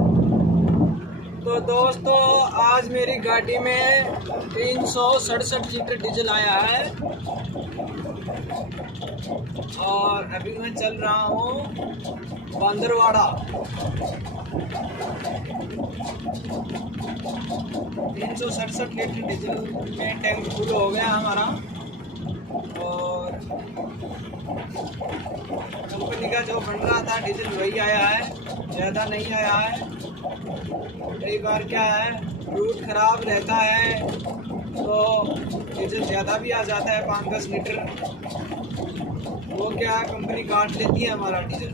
तो दोस्तों आज मेरी गाड़ी में 367 लीटर डीजल आया है और अभी मैं चल रहा हूँ बांदरवाड़ा। 367 लीटर डीजल में टैंक फुल हो गया हमारा और कंपनी का जो बन रहा था डीजल वही आया है, ज़्यादा नहीं आया है। कई बार क्या है, रूट खराब रहता है तो डीजल ज़्यादा भी आ जाता है, 5-10 लीटर। वो क्या है, कंपनी काट लेती है हमारा डीजल।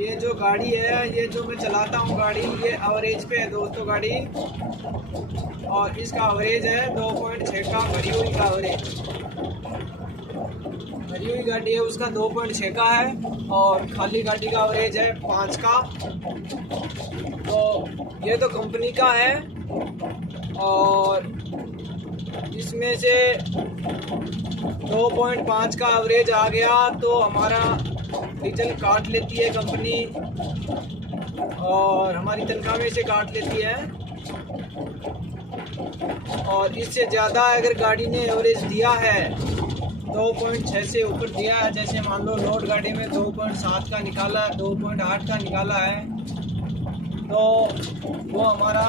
ये जो गाड़ी है, ये जो मैं चलाता हूँ गाड़ी, ये एवरेज पे है दोस्तों गाड़ी, और इसका एवरेज है 2.6 का। भरी हुई का एवरेज, भरी हुई गाड़ी है उसका 2.6 का है और खाली गाड़ी का एवरेज है 5 का। तो ये तो कंपनी का है और इसमें से 2.5 का एवरेज आ गया तो हमारा डीजल काट लेती है कंपनी और हमारी तनख्वाह में से काट लेती है। और इससे ज़्यादा अगर गाड़ी ने एवरेज दिया है, 2.6 से ऊपर दिया है, जैसे मान लो लोड गाड़ी में 2.7 का निकाला, 2.8 का निकाला है, तो वो हमारा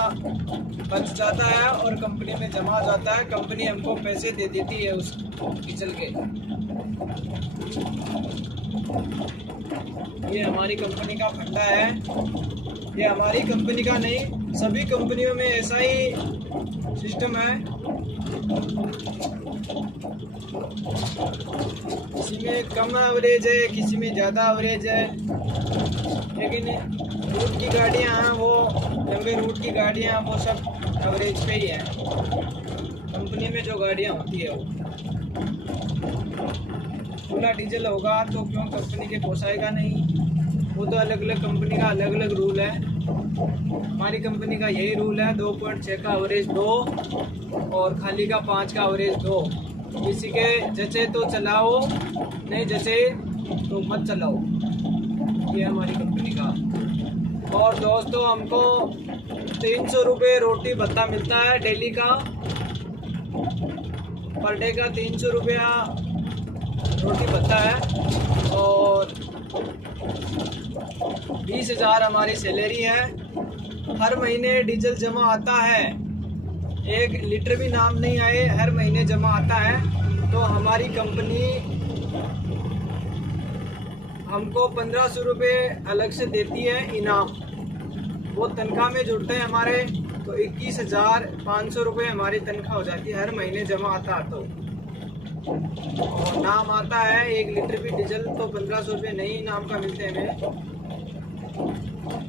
बच जाता है और कंपनी में जमा जाता है। कंपनी हमको पैसे दे देती है उस डीजल के। ये हमारी कंपनी का फंडा है। ये हमारी कंपनी का नहीं, सभी कंपनियों में ऐसा ही सिस्टम है। किसी में कम एवरेज है, किसी में ज़्यादा एवरेज है, लेकिन रूट की गाड़ियाँ हैं, वो लंबे रूट की गाड़ियाँ वो सब एवरेज पे ही है। कंपनी में जो गाड़ियाँ होती है वो खुला डीजल होगा तो क्यों कंपनी के पोसाएगा नहीं। वो तो अलग अलग कंपनी का अलग अलग रूल है। हमारी कंपनी का यही रूल है, 2.6 का एवरेज 2 और खाली का 5 का एवरेज 2। किसी के जचे तो चलाओ, नहीं जचे तो मत चलाओ। ये हमारी कंपनी का। और दोस्तों हमको 300 रुपये रोटी भत्ता मिलता है डेली का, पर डे का 300 रुपया रोटी भत्ता है और 20,000 हमारी सैलरी है। हर महीने डीजल जमा आता है, 1 लीटर भी नाम नहीं आए, हर महीने जमा आता है। तो हमारी कंपनी हमको 1500 रुपये अलग से देती है इनाम। वो तनख्वाह में जुड़ते हैं हमारे, तो 21,500 रुपये हमारी तनख्वाह हो जाती है, हर महीने जमा आता है। तो और नाम आता है 1 लीटर भी डीजल तो 1500 रुपये नहीं नाम का मिलते हैं हमें।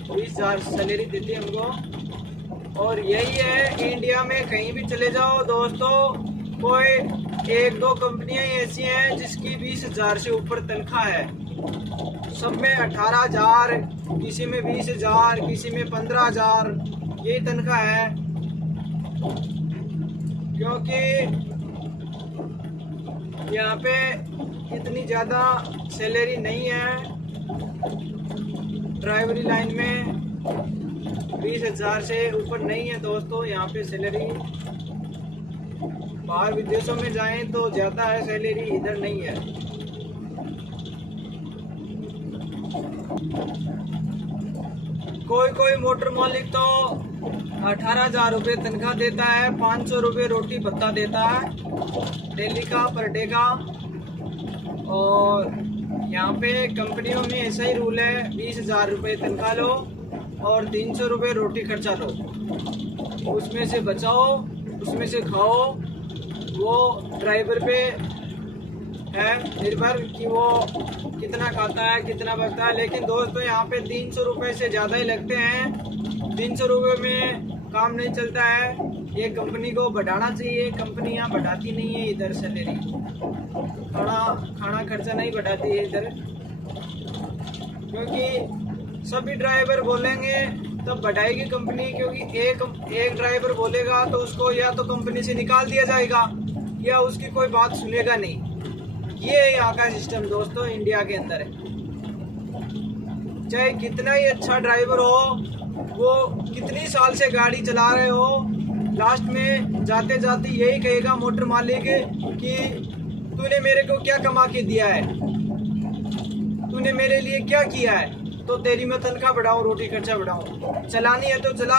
20,000 सैलरी देती है हमको। और यही है, इंडिया में कहीं भी चले जाओ दोस्तों, कोई 1-2 कंपनियां ऐसी हैं जिसकी 20,000 से ऊपर तनख्वाह है। सब में 18,000, किसी में 20,000, किसी में 15,000, यही तनख्वाह है। क्योंकि यहाँ पे इतनी ज़्यादा सैलरी नहीं है। ड्राइवरी लाइन में 20,000 से ऊपर नहीं है दोस्तों यहाँ पे सैलरी। बाहर विदेशों में जाएं तो ज़्यादा है सैलरी, इधर नहीं है। कोई मोटर मालिक तो 18,000 रुपये तनख्वाह देता है, 500 रुपये रोटी भत्ता देता है डेली का, पर डे का। और यहाँ पे कंपनियों में ऐसा ही रूल है, 20,000 रुपये तनख्वाह लो और 300 रुपये रोटी खर्चा लो, उसमें से बचाओ, उसमें से खाओ। वो ड्राइवर पे है निर्भर कि वो कितना खाता है, कितना बचता है। लेकिन दोस्तों यहाँ पे 300 रुपये से ज़्यादा ही लगते हैं। 300 रुपये में काम नहीं चलता है। ये कंपनी को बढ़ाना चाहिए, कंपनी यहाँ बढ़ाती नहीं है इधर सैलरी। खाना खर्चा नहीं बढ़ाती है इधर, क्योंकि सभी ड्राइवर बोलेंगे तब बढ़ाएगी कंपनी। क्योंकि एक ड्राइवर बोलेगा तो उसको या तो कंपनी से निकाल दिया जाएगा या उसकी कोई बात सुनेगा नहीं। ये यहाँ का सिस्टम दोस्तों इंडिया के अंदर है। चाहे कितना ही अच्छा ड्राइवर हो, वो कितनी साल से गाड़ी चला रहे हो, लास्ट में जाते जाते यही कहेगा मोटर मालिक कि तूने मेरे को क्या कमा के दिया है, तूने मेरे लिए क्या किया है, तो तेरी मैं तनख्वाह बढ़ाऊँ, रोटी खर्चा बढ़ाऊँ। चलानी है तो चला,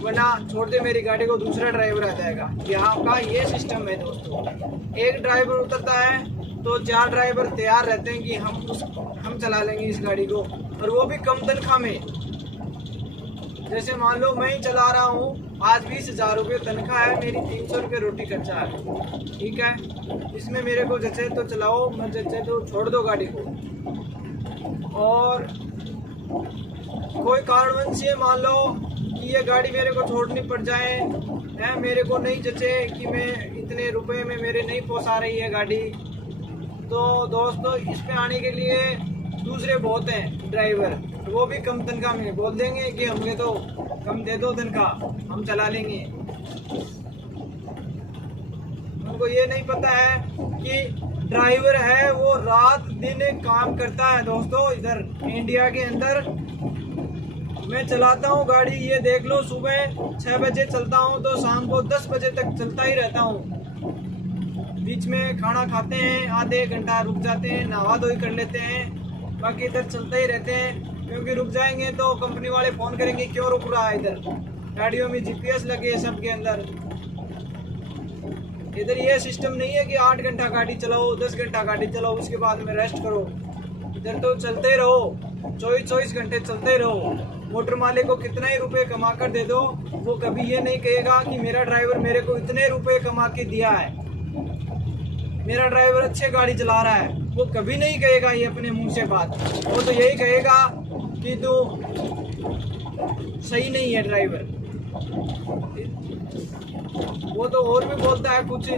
वरना छोड़ दे मेरी गाड़ी को, दूसरा ड्राइवर आ जाएगा। यहाँ का ये सिस्टम है दोस्तों। एक ड्राइवर उतरता है तो 4 ड्राइवर तैयार रहते हैं कि हम चला लेंगे इस गाड़ी को, और वो भी कम तनख्वाह में। जैसे मान लो मैं ही चला रहा हूँ, आज 20,000 रुपये तनख्वाह है मेरी, 300 रुपये रोटी खर्चा है, ठीक है। इसमें मेरे को जैसे तो चलाओ, मैं जैसे तो छोड़ दो गाड़ी को। और कोई कारणवश ये मान लो कि ये गाड़ी मेरे को छोड़नी पड़ जाए, है मेरे को नहीं जचे कि मैं इतने रुपए में मेरे नहीं पहुंचा रही है गाड़ी, तो दोस्तों इस पे आने के लिए दूसरे बहुत हैं ड्राइवर, वो भी कम तनख्वाह में बोल देंगे कि हमें तो कम दे दो तनख्वाह, हम चला लेंगे। उनको ये नहीं पता है कि ड्राइवर है वो रात दिन काम करता है दोस्तों। इधर इंडिया के अंदर मैं चलाता हूँ गाड़ी, ये देख लो, सुबह 6 बजे चलता हूँ तो शाम को 10 बजे तक चलता ही रहता हूँ। बीच में खाना खाते हैं, आधे घंटा रुक जाते हैं, नहा धोई कर लेते हैं, बाकी इधर चलते ही रहते हैं। क्योंकि रुक जाएंगे तो कंपनी वाले फ़ोन करेंगे क्यों रुक रहा है, इधर गाड़ियों में GPS लगे है सबके अंदर। इधर ये सिस्टम नहीं है कि 8 घंटा गाड़ी चलाओ, 10 घंटा गाड़ी चलाओ, उसके बाद में रेस्ट करो। इधर तो चलते रहो, 24 घंटे चलते रहो। मोटर मालिक को कितना ही रुपए कमा कर दे दो, वो कभी ये नहीं कहेगा कि मेरा ड्राइवर मेरे को इतने रुपए कमा के दिया है, मेरा ड्राइवर अच्छे गाड़ी चला रहा है, वो कभी नहीं कहेगा ये अपने मुंह से बात। वो तो यही कहेगा कि तू सही नहीं है ड्राइवर, वो तो और भी बोलता है कुछ।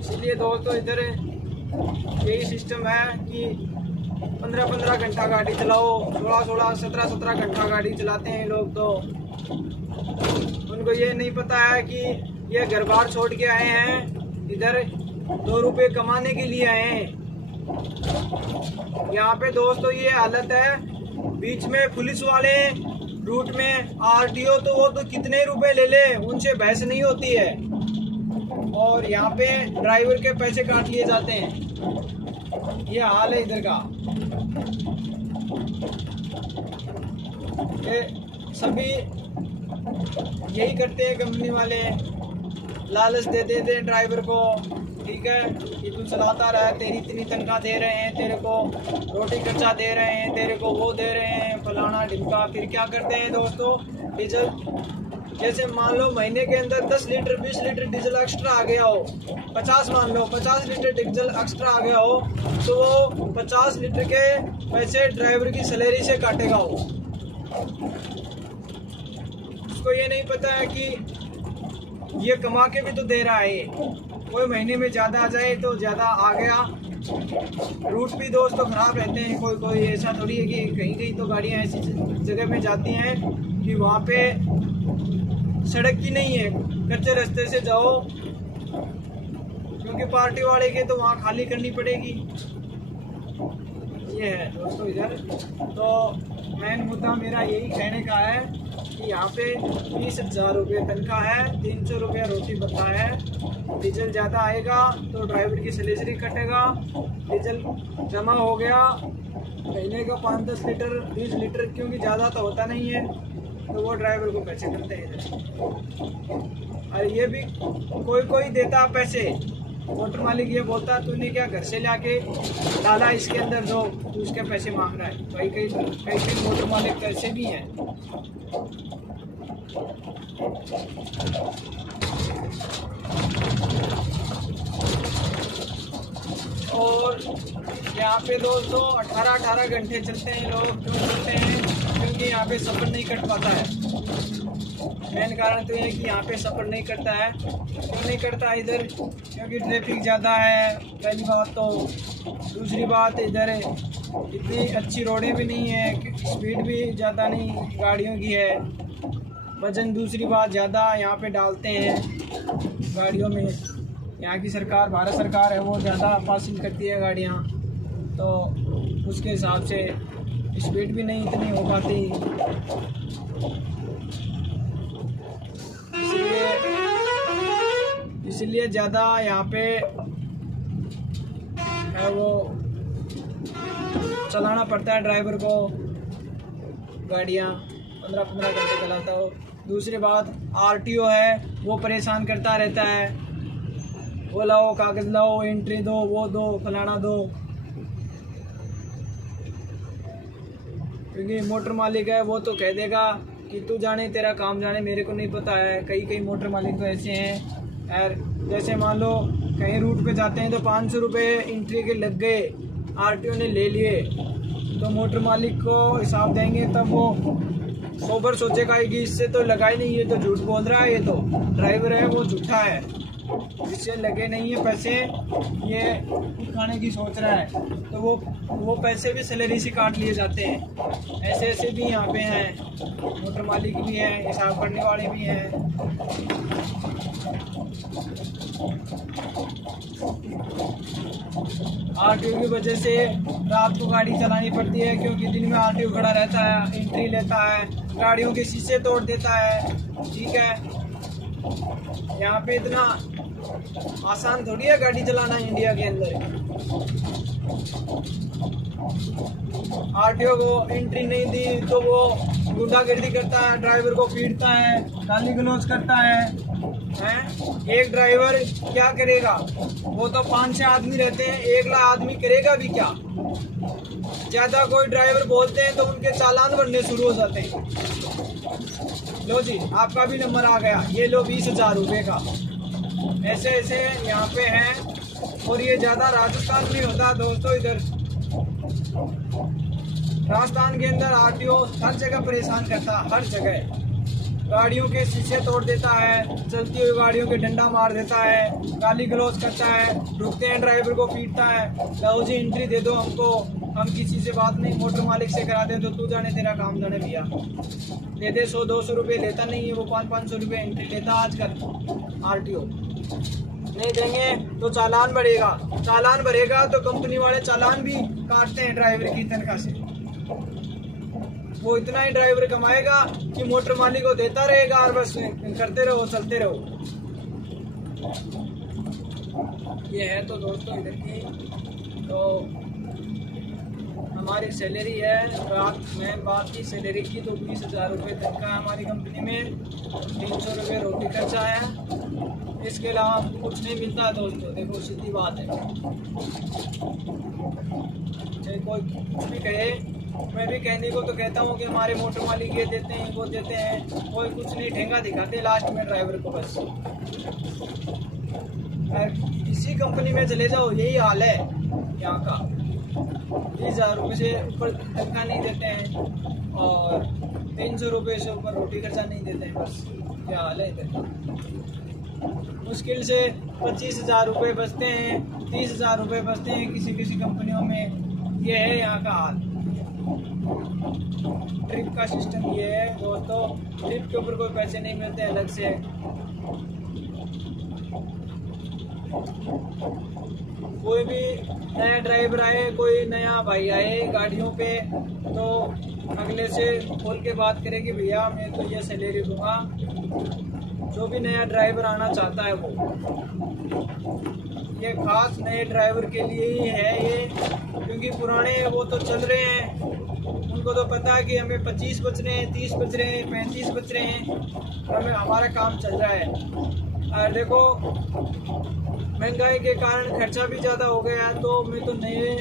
इसलिए दोस्तों इधर यही सिस्टम है कि 15-15 घंटा गाड़ी चलाओ, 16-16, 17-17 घंटा गाड़ी चलाते हैं लोग। तो उनको ये नहीं पता है कि ये घर बार छोड़ के आए हैं, इधर 2 रुपये कमाने के लिए आए हैं। यहाँ पे दोस्तों ये हालत है, बीच में पुलिस वाले, रूट में RTO, तो वो तो कितने रुपए ले ले, उनसे बहस नहीं होती है, और यहाँ पे ड्राइवर के पैसे काट लिए जाते हैं। ये हाल है इधर का। ये सभी यही करते हैं कंपनी वाले, लालच दे देते हैं ड्राइवर को, ठीक है, कि तू चलाता रहा, तेरी इतनी तनख्वाह दे रहे हैं, तेरे को रोटी खर्चा दे रहे हैं, तेरे को वो दे रहे हैं, फलाना ढिमका। फिर क्या करते हैं दोस्तों, डीजल, जैसे मान लो महीने के अंदर 10 लीटर 20 लीटर डीजल एक्स्ट्रा आ गया हो, 50 मान लो 50 लीटर डीजल एक्स्ट्रा आ गया हो, तो वो 50 लीटर के पैसे ड्राइवर की सैलरी से काटेगा वो। उसको ये नहीं पता है कि ये कमा के भी तो दे रहा है। कोई महीने में ज़्यादा आ जाए तो ज़्यादा आ गया। रूट भी दोस्तों ख़राब रहते हैं, कोई ऐसा थोड़ी है कि कहीं कहीं तो गाड़ियाँ ऐसी जगह पे जाती हैं कि वहाँ पे सड़क की नहीं है, कच्चे रास्ते से जाओ, क्योंकि पार्टी वाले के तो वहाँ खाली करनी पड़ेगी। ये है दोस्तों इधर। तो मेन मुद्दा मेरा यही कहने का है कि यहाँ पे 20,000 रुपये तनख्वाह है, 300 रुपया रोटी भत्ता है। डीजल ज़्यादा आएगा तो ड्राइवर की सैलरी कटेगा। डीजल जमा हो गया महीने का 5-10 लीटर 20 लीटर, क्योंकि ज़्यादा तो होता नहीं है, तो वो ड्राइवर को पैसे करते हैं इधर। और ये भी कोई देता पैसे, मोटर मालिक ये बोलता तूने क्या घर से लाके डाला इसके अंदर जो तू उसके पैसे मांग रहा है। कई मोटर मालिक कैसे भी हैं। और यहाँ पे दोस्तों 18-18 घंटे चलते हैं लोग। क्यों चलते हैं? क्योंकि यहाँ पे सफ़र नहीं कट पाता है। मेन कारण तो ये कि यहाँ पे सफ़र नहीं करता है। क्यों नहीं करता इधर? क्योंकि ट्रैफिक ज़्यादा है पहली बात तो। दूसरी बात इधर इतनी अच्छी रोडें भी नहीं है, स्पीड भी ज़्यादा नहीं गाड़ियों की है। वजन दूसरी बात ज़्यादा यहाँ पे डालते हैं गाड़ियों में। यहाँ की सरकार, भारत सरकार है, वो ज़्यादा पासिंग करती है गाड़ियाँ। तो उसके हिसाब से स्पीड भी नहीं इतनी हो पाती, इसलिए ज़्यादा यहाँ पे है वो चलाना पड़ता है ड्राइवर को गाड़ियाँ 15-15 घंटे चलाता हो। दूसरी बात आरटीओ है वो परेशान करता रहता है, वो लाओ कागज़ लाओ, एंट्री दो, वो दो, फलाना दो। क्योंकि मोटर मालिक है वो तो कह देगा कि तू जाने तेरा काम जाने, मेरे को नहीं पता है। कई मोटर मालिक तो ऐसे हैं यार, जैसे मान लो कहीं रूट पे जाते हैं तो 500 रुपये एंट्री के लग गए, आरटीओ ने ले लिए, तो मोटर मालिक को हिसाब देंगे तब वो सोबर सोचेगा कि इससे तो लगा ही नहीं, ये तो झूठ बोल रहा है, ये तो ड्राइवर है वो झूठा है, इससे लगे नहीं है पैसे, ये खाने की सोच रहा है, तो वो पैसे भी सैलरी से काट लिए जाते हैं। ऐसे भी यहाँ पे हैं, मोटर मालिक भी हैं, हिसाब करने वाले भी हैं। आरटीओ की वजह से रात को गाड़ी चलानी पड़ती है, क्योंकि दिन में आरटीओ खड़ा रहता है, एंट्री लेता है, गाड़ियों के शीशे तोड़ देता है। ठीक है, यहाँ पे इतना आसान थोड़ी है गाड़ी चलाना इंडिया के अंदर। आरटीओ को एंट्री नहीं दी तो वो गुंडागर्दी करता है, ड्राइवर को पीटता है, गाली गलौज करता है। एक ड्राइवर क्या करेगा, वो तो 5-6 आदमी रहते हैं, 1 लाख आदमी करेगा भी क्या। ज्यादा कोई ड्राइवर बोलते हैं तो उनके चालान बनने शुरू हो जाते हैं। लो जी आपका भी नंबर आ गया, ये लो 20,000 रुपये का। ऐसे यहाँ पे हैं, और ये ज़्यादा राजस्थान में होता है दोस्तों। इधर राजस्थान के अंदर आरटीओ हर जगह परेशान करता है, हर जगह गाड़ियों के शीशे तोड़ देता है, चलती हुई गाड़ियों के डंडा मार देता है, गाली गलौज करता है, रुकते हैं ड्राइवर को पीटता है। लो जी एंट्री दे दो हमको, हम किसी से बात नहीं, मोटर मालिक से करा दे तो तू जाने तेरा काम जाने भैया। दे दे 100-200 रुपये लेता नहीं है वो, 500-500 रुपये एंट्री लेता आजकल आरटीओ। नहीं देंगे तो चालान बढ़ेगा, चालान भरेगा तो कंपनी वाले चालान भी काटते हैं ड्राइवर की तनख्वाह से। वो इतना ही ड्राइवर कमाएगा कि मोटर मालिक को देता रहेगा और बस करते रहो, चलते रहो। ये है तो दोस्तों इधर की तो हमारी सैलरी है। रात में बात की सैलरी की तो 20,000 रुपये तनख्वाह है हमारी कंपनी में, 300 रुपये रोटी खर्चा है, इसके अलावा कुछ नहीं मिलता दोस्तों। देखो सीधी बात है, चाहे कोई कुछ भी कहे, मैं भी कहने को तो कहता हूँ कि हमारे मोटर मालिक ये देते हैं वो देते हैं, कोई कुछ नहीं, ठेंगा दिखाते लास्ट में ड्राइवर को बस। इसी कंपनी में चले जाओ यही हाल है यहाँ का, 20,000 रुपये से ऊपर तनख्वाह नहीं देते हैं और 300 रुपये से ऊपर रोटी खर्चा नहीं देते हैं, बस क्या हाल है इधर। मुश्किल से 25,000 रुपये बचते हैं, 30,000 रुपये बचते हैं किसी कंपनियों में। ये है यहाँ का हाल। ट्रिप का सिस्टम ये है दोस्तों, ट्रिप के ऊपर कोई पैसे नहीं मिलते अलग से। कोई भी नया ड्राइवर आए, कोई नया भाई आए गाड़ियों पे, तो अगले से खोल के बात करे कि भैया मैं तो ये सैलरी दूंगा। जो भी नया ड्राइवर आना चाहता है वो, ये खास नए ड्राइवर के लिए ही है ये, क्योंकि पुराने वो तो चल रहे हैं, उनको तो पता है कि हमें 25 बच रहे हैं, 30 बच रहे हैं, 35 बच रहे हैं, हमें हमारा काम चल रहा है। और देखो महंगाई के कारण खर्चा भी ज़्यादा हो गया है, तो मैं तो नए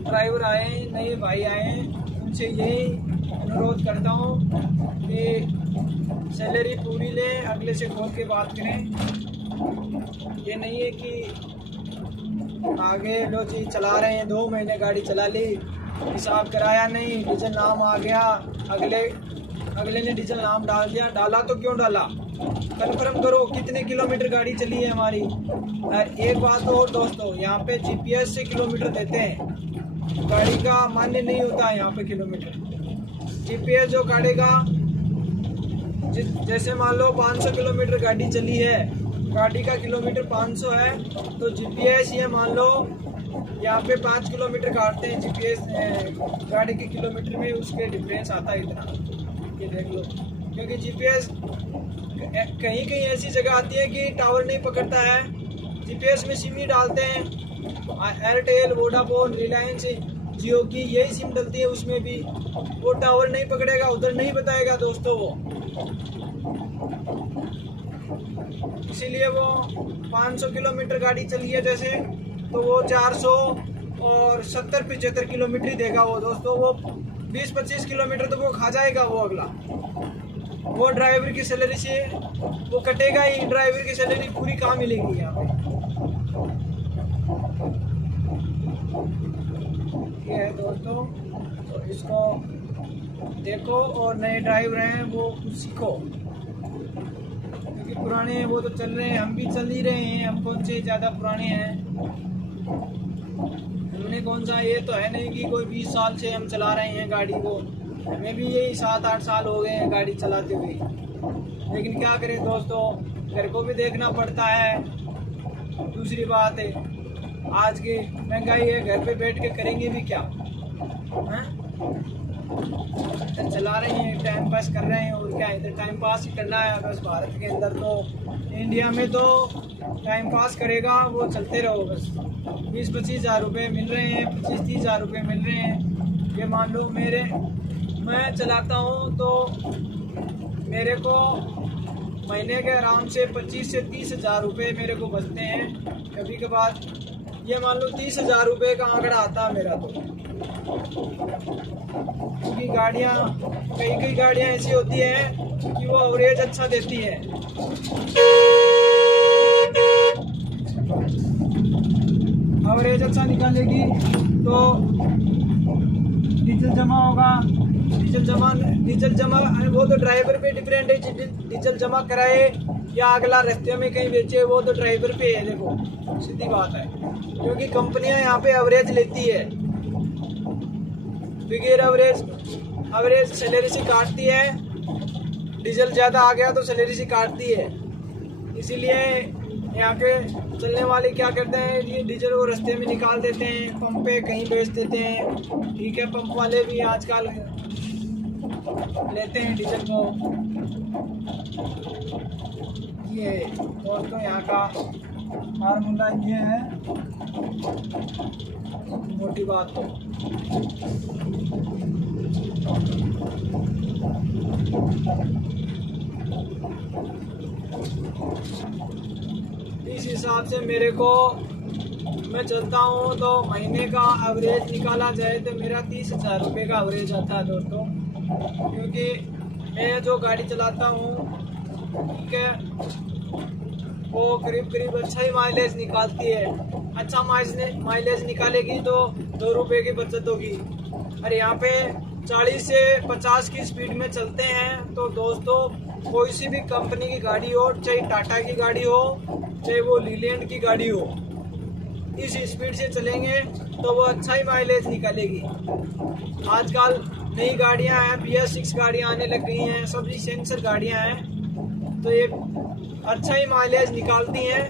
ड्राइवर आए हैं, नए भाई आए हैं, उनसे यही अनुरोध करता हूँ कि सैलरी पूरी लें, अगले से खोल के बात करें। ये नहीं है कि आगे लो जी चला रहे हैं, 2 महीने गाड़ी चला ली, हिसाब कराया नहीं, डीजल नाम आ गया, अगले ने डीजल नाम डाल दिया। डाला तो क्यों डाला, कन्फर्म करो कितने किलोमीटर गाड़ी चली है हमारी। और एक बात और दोस्तों, यहाँ पे जीपीएस से किलोमीटर देते हैं, गाड़ी का मान्य नहीं होता है यहाँ पे किलोमीटर। जीपीएस जो काटेगा, जैसे मान लो 500 किलोमीटर गाड़ी चली है, गाड़ी का किलोमीटर 500 है, तो जीपीएस ये मान लो यहाँ पे 5 किलोमीटर काटते हैं जीपीएस गाड़ी के किलोमीटर में, उसके डिफरेंस आता है इतना, ये देख लो। क्योंकि जीपीएस कहीं कहीं ऐसी जगह आती है कि टावर नहीं पकड़ता है, जीपीएस में सिम ही डालते हैं, एयरटेल, वोडाफोन, रिलायंस, जियो की यही सिम डलती है, उसमें भी वो टावर नहीं पकड़ेगा, उधर नहीं बताएगा दोस्तों वो, इसीलिए वो 500 किलोमीटर गाड़ी चली है जैसे, तो वो 400 और 70-75 किलोमीटर ही देगा वो दोस्तों। वो 20-25 किलोमीटर तो वो खा जाएगा वो अगला, वो ड्राइवर की सैलरी से वो कटेगा ही, ड्राइवर की सैलरी पूरी कहाँ मिलेगी यहाँ पे। ये है दोस्तों, तो इसको देखो और नए ड्राइवर हैं वो कुछ सीखो, क्योंकि पुराने हैं वो तो चल रहे हैं, हम भी चल ही रहे हैं, हम कौन से ज़्यादा पुराने हैं, हमने कौन सा, ये तो है नहीं कि कोई 20 साल से हम चला रहे हैं गाड़ी को, हमें भी यही 7-8 साल हो गए हैं गाड़ी चलाते हुए। लेकिन क्या करें दोस्तों, घर को भी देखना पड़ता है। दूसरी बात है, आज की महंगाई है, घर पे बैठ के करेंगे भी क्या, हैं? चला रहे हैं, टाइम पास कर रहे हैं, और क्या इधर टाइम पास ही करना है बस। भारत के अंदर तो, इंडिया में तो टाइम पास करेगा वो चलते रहो बस। 20-25 हज़ार रुपये मिल रहे हैं, 25-30 हज़ार रुपये मिल रहे हैं। ये मान लो मैं चलाता हूँ तो मेरे को महीने के आराम से 25 से 30 हज़ार रुपये मेरे को बचते हैं। कभी कभार ये मान लो 30 हज़ार रुपये का आंकड़ा आता है मेरा तो, क्योंकि गाड़ियाँ कई गाड़ियाँ ऐसी होती हैं कि वो एवरेज अच्छा देती है। एवरेज अच्छा निकालेगी तो डीजल जमा होगा, डीजल जमा वो तो ड्राइवर पे डिपेंड है, डीजल जमा कराए या अगला रास्ते में कहीं बेचे वो तो ड्राइवर पे है। देखो सीधी बात है, क्योंकि कंपनियां यहाँ पे एवरेज लेती है, बगैर एवरेज सैलरी से काटती है। डीजल ज़्यादा आ गया तो सैलरी से काटती है, इसीलिए यहाँ के चलने वाले क्या करते हैं, ये डीजल वो रास्ते में निकाल देते हैं, पंप पे कहीं बेच देते हैं। ठीक है, पंप वाले भी आजकल लेते हैं डीजल को। ये दोस्तों यहाँ का फार्मूला ये है, मोटी बात तो। इस हिसाब से मेरे को, मैं चलता हूँ तो महीने का एवरेज निकाला जाए तो मेरा 30 हज़ार रुपये का एवरेज आता है दोस्तों। क्योंकि मैं जो गाड़ी चलाता हूँ, ठीक है, वो करीब अच्छा ही माइलेज निकालती है। अच्छा माइलेज निकालेगी तो 2 रुपये की बचत होगी। और यहाँ पे 40 से 50 की स्पीड में चलते हैं तो दोस्तों, कोई सी भी कंपनी की गाड़ी हो, चाहे टाटा की गाड़ी हो, चाहे वो लीलैंड की गाड़ी हो, इस स्पीड से चलेंगे तो वो अच्छा ही माइलेज निकालेगी। आजकल नई गाड़ियां हैं, BS6 गाड़ियां आने लग गई हैं, सभी सेंसर गाड़ियां हैं, तो ये अच्छा ही माइलेज निकालती हैं,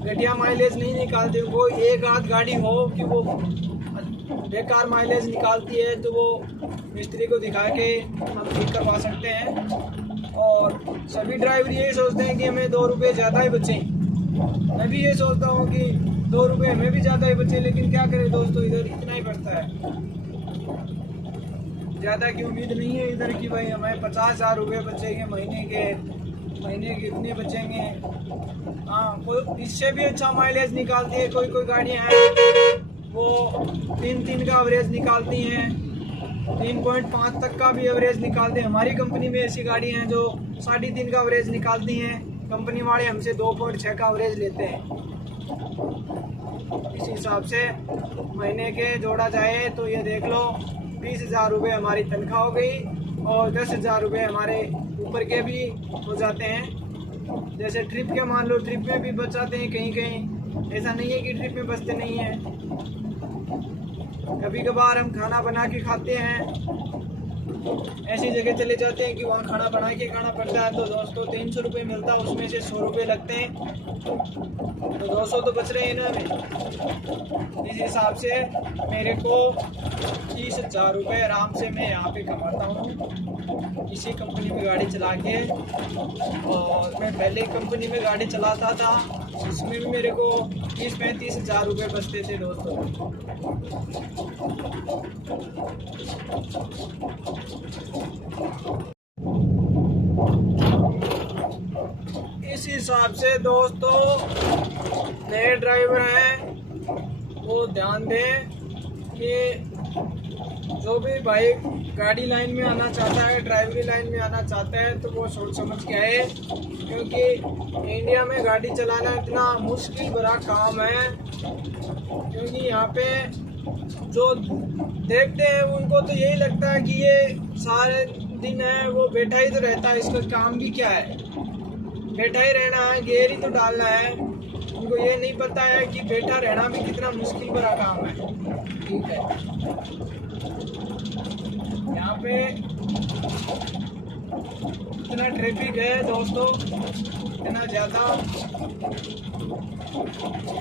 घटिया माइलेज नहीं निकालती। वो एक आध गाड़ी हो कि वो बेकार माइलेज निकालती है तो वो मिस्त्री को दिखा के हम ठीक करवा सकते हैं। और सभी ड्राइवर यही सोचते हैं कि हमें 2 रुपये ज़्यादा ही बचें। मैं भी ये सोचता हूँ कि 2 रुपये हमें भी ज़्यादा ही बचे, लेकिन क्या करें दोस्तों, इधर इतना ही बचता है, ज़्यादा की उम्मीद नहीं है इधर कि भाई हमें 50 हज़ार रुपये बचेंगे महीने के इतने बचेंगे। हाँ, कोई इससे भी अच्छा माइलेज निकालती है। कोई गाड़ियाँ हैं वो 3 का एवरेज निकालती हैं, 3.5 तक का भी एवरेज निकालते हैं। हमारी कंपनी में ऐसी गाड़ियाँ हैं जो 3.5 का एवरेज निकालती हैं। कंपनी वाले हमसे 2.6 का एवरेज लेते हैं। इस हिसाब से महीने के जोड़ा जाए तो ये देख लो, 20 हज़ार रुपये हमारी तनख्वाह हो गई और 10 हज़ार रुपये हमारे ऊपर के भी हो जाते हैं। जैसे ट्रिप के मान लो, ट्रिप में भी बच जाते हैं कहीं, ऐसा नहीं है कि ट्रिप में बचते नहीं हैं। कभी कभार हम खाना बना के खाते हैं ऐसी जगह चले जाते हैं कि वहाँ खाना बना के खाना पड़ता है। तो दोस्तों 300 रुपये मिलता है, उसमें से 100 रुपये लगते हैं, तो 200 तो बच रहे हैं ना हमें। इस हिसाब से मेरे को 30,000 रुपये आराम से मैं यहाँ पे कमाता हूँ इसी कंपनी में गाड़ी चला के। और मैं पहले कंपनी में गाड़ी चलाता था, उसमें भी मेरे को 30-35 हज़ार रुपये बचते थे दोस्तों। इस हिसाब से दोस्तों नए ड्राइवर हैं वो ध्यान दें कि जो भी भाई गाड़ी लाइन में आना चाहता है, ड्राइवरी लाइन में आना चाहता है, तो वो सोच समझ के आए, क्योंकि इंडिया में गाड़ी चलाना इतना मुश्किल भरा काम है। क्योंकि यहाँ पे जो देखते हैं उनको तो यही लगता है कि ये सारे दिन है वो बैठा ही तो रहता है, इसका काम भी क्या है, बैठा ही रहना है, गियर ही तो डालना है। उनको ये नहीं पता है कि बैठा रहना भी कितना मुश्किल भरा काम है। ठीक है, यहाँ पे इतना ट्रैफिक है दोस्तों, इतना ज़्यादा।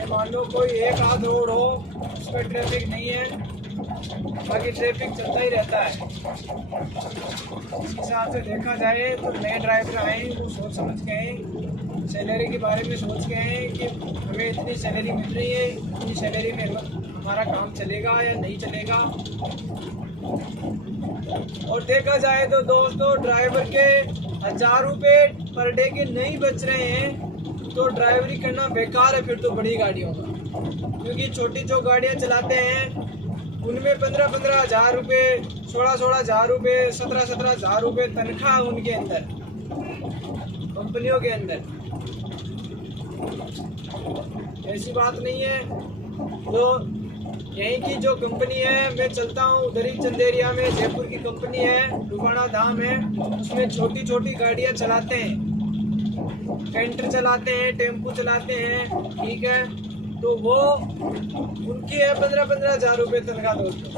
मान लो कोई एक आध रोड हो उस पर ट्रैफिक नहीं है, बाकी ट्रैफिक चलता ही रहता है। इस हिसाब से देखा जाए तो नए ड्राइवर आए वो सोच समझ के आए, सैलरी के बारे में सोच के आए कि हमें इतनी सैलरी मिल रही है, इतनी सैलरी में हमारा काम चलेगा या नहीं चलेगा। और देखा जाए तो दोस्तों ड्राइवर के 1000 रुपये पर डे के नहीं बच रहे हैं तो ड्राइवरी करना बेकार है फिर तो बड़ी गाड़ियों का। क्योंकि छोटी जो गाड़ियाँ चलाते हैं उनमें 15-15 हज़ार रुपये, 16-16 हज़ार रुपये, 17-17 हज़ार रुपये तनख्वाह उनके अंदर, कंपनियों के अंदर। ऐसी बात नहीं है। तो यहीं की जो कंपनी है, मैं चलता हूँ उधर ही चंदेरिया में, जयपुर की कंपनी है, डुबाना धाम है, उसमें छोटी छोटी गाड़ियाँ चलाते हैं, कैंटर चलाते हैं, टेम्पू चलाते हैं। ठीक है, तो वो उनकी है 15-15 हज़ार रुपये तनख्वाह दोस्तों।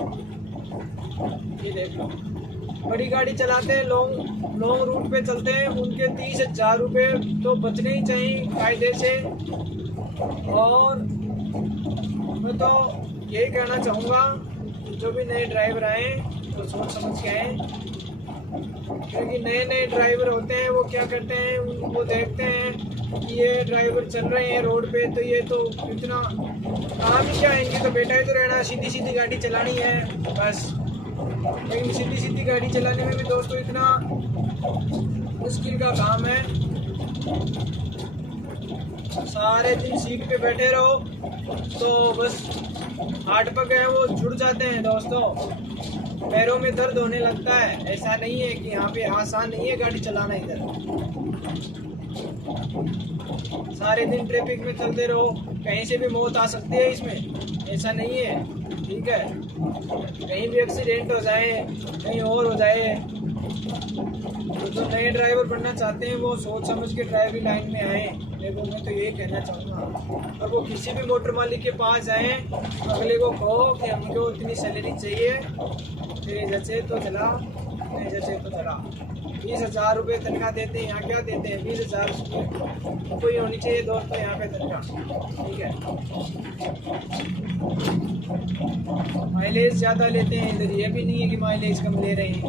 ये देख लो, बड़ी गाड़ी चलाते हैं, लॉन्ग रूट पे चलते हैं, उनके 30 हज़ार रुपये तो बचने ही चाहिए कायदे से। और मैं तो यही कहना चाहूँगा जो भी नए ड्राइवर आए तो सोच समझ के आए, क्योंकि नए नए ड्राइवर होते हैं वो क्या करते हैं, वो देखते हैं कि ये ड्राइवर चल रहे हैं रोड पे तो ये तो इतना काम ही क्या है, इनकी तो बैठा ही तो रहना, सीधी सीधी गाड़ी चलानी है बस। लेकिन सीधी सीधी गाड़ी चलाने में भी दोस्तों इतना मुश्किल का काम है। सारे दिन सीट पे बैठे रहो तो बस हाथ पग है वो जुड़ जाते हैं दोस्तों, पैरों में दर्द होने लगता है। ऐसा नहीं है कि यहाँ पे आसान नहीं है गाड़ी चलाना इधर। सारे दिन ट्रैफिक में चलते रहो, कहीं से भी मौत आ सकती है इसमें, ऐसा नहीं है। ठीक है, कहीं भी एक्सीडेंट हो जाए, कहीं और हो जाए। तो जो नए ड्राइवर बनना चाहते हैं वो सोच समझ के ड्राइवरी लाइन में आए, देखो मैं तो यही कहना चाहूँगा। और वो किसी भी मोटर मालिक के पास जाएँ, अगले को कहो कि हमको इतनी सैलरी चाहिए, तेरे जैसे तो चला, नहीं जैसे तो चला। 20 हज़ार रुपये तनख्वाह देते हैं, यहाँ क्या देते हैं 20 हज़ार रुपये कोई होनी चाहिए दोस्तों यहाँ पे तनख्वाह। ठीक है, माइलेज ज़्यादा लेते हैं इधर, ये भी नहीं है कि माइलेज कम ले रहे हैं।